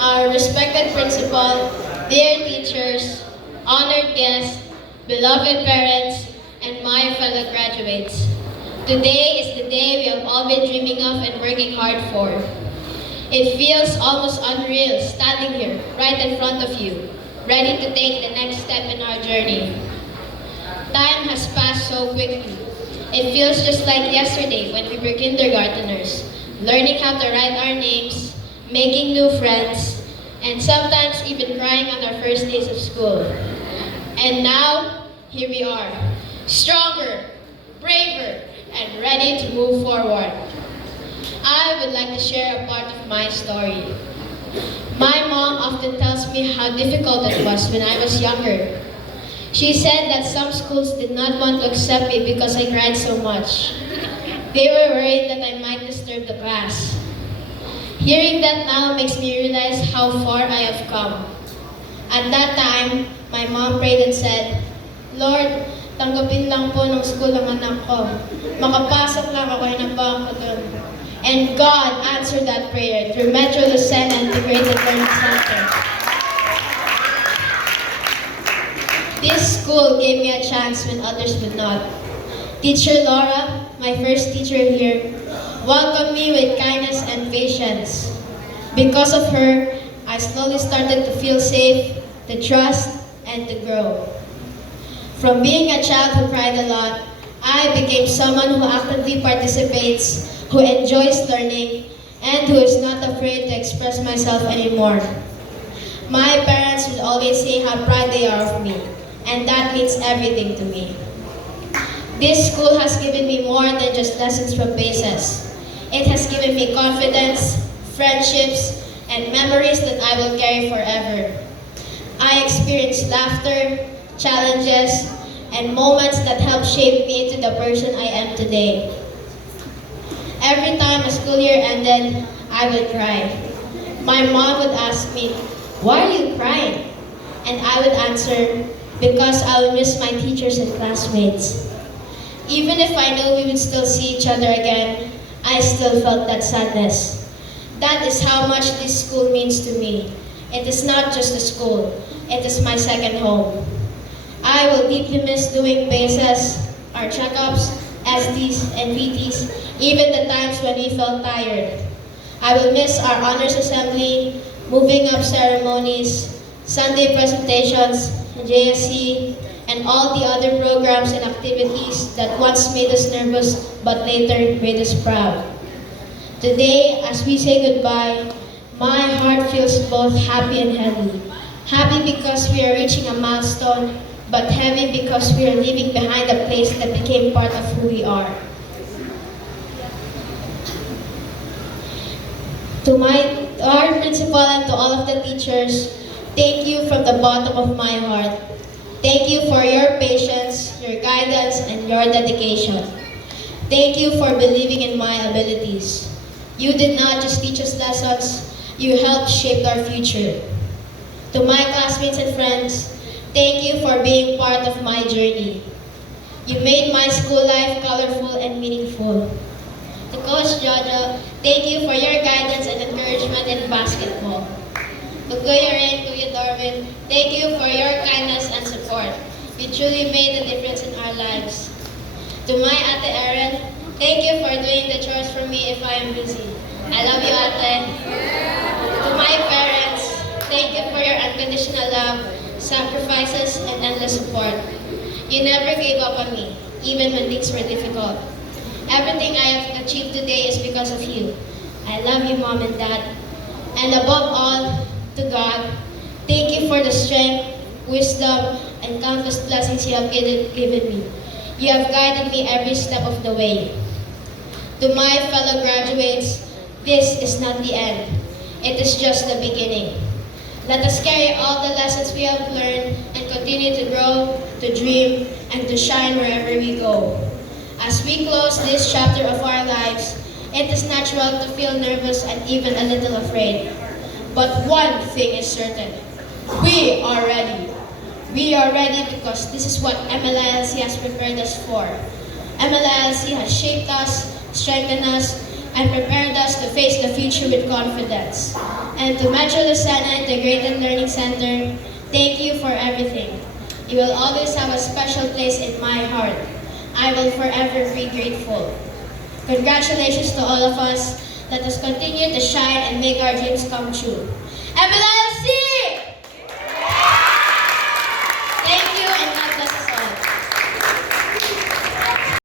our respected principal, dear teachers, honored guests, beloved parents, and my fellow graduates. Today is the day we have all been dreaming of and working hard for. It feels almost unreal standing here, right in front of you, ready to take the next step in our journey. Time has passed so quickly. It feels just like yesterday when we were kindergarteners, learning how to write our names, making new friends, and sometimes even crying on our first days of school. And now, here we are, stronger, braver, and ready to move forward. I would like to share a part of my story. My mom often tells me how difficult it was when I was younger. She said that some schools did not want to accept me because I cried so much. They were worried that I might disturb the class. Hearing that now makes me realize how far I have come. At that time, my mom prayed and said, Lord, tanggapin lang po ng school ang anak ko. Makapasok lang ako, yun ang bawang ko dun. And God answered that prayer through Metro Lucena Integrated Learning Center. This school gave me a chance when others would not. Teacher Laura, my first teacher here, welcomed me with kindness and patience. Because of her, I slowly started to feel safe, to trust, and to grow. From being a child who cried a lot, I became someone who actively participates, who enjoys learning, and who is not afraid to express myself anymore. My parents would always say how proud they are of me, and that means everything to me. This school has given me more than just lessons from basis. It has given me confidence, friendships, and memories that I will carry forever. I experienced laughter, challenges, and moments that helped shape me into the person I am today. Every time a school year ended, I would cry. My mom would ask me, "Why are you crying?" And I would answer, "Because I will miss my teachers and classmates." Even if I know we would still see each other again, I still felt that sadness. That is how much this school means to me. It is not just a school, it is my second home. I will deeply miss doing bases, our checkups, SDs, and VTs, even the times when we felt tired. I will miss our honors assembly, moving up ceremonies, Sunday presentations, JSC, and all the other programs and activities that once made us nervous but later made us proud. Today, as we say goodbye, my heart feels both happy and heavy. Happy because we are reaching a milestone, but heavy because we are leaving behind a place that became part of who we are. To our principal and to all of the teachers, thank you from the bottom of my heart. Thank you for your patience, your guidance, and your dedication. Thank you for believing in my abilities. You did not just teach us lessons, you helped shape our future. To my classmates and friends, thank you for being part of my journey. You made my school life colorful and meaningful. To Coach Jojo, thank you for your guidance and encouragement in basketball. To Kuya Rain, Kuya Darwin, thank you for your kindness and support. You truly made a difference in our lives. To my Ate Erin, thank you for doing the chores for me if I am busy. I love you, Ate. To my parents, thank you for your unconditional love, sacrifices, and endless support. You never gave up on me, even when things were difficult. Everything I have achieved today is because of you. I love you, Mom and Dad. And above all, to God, thank you for the strength, wisdom, and countless blessings you have given me. You have guided me every step of the way. To my fellow graduates, this is not the end. It is just the beginning. Let us carry all the lessons we have learned and continue to grow, to dream, and to shine wherever we go. As we close this chapter of our lives, it is natural to feel nervous and even a little afraid. But one thing is certain, we are ready. We are ready because this is what MLILC has prepared us for. MLILC has shaped us, strengthened us, and prepared us to face the future with confidence. And to Metro Lucena Integrated Learning Center, thank you for everything. You will always have a special place in my heart. I will forever be grateful. Congratulations to all of us. Let us continue to shine and make our dreams come true. Ambulance!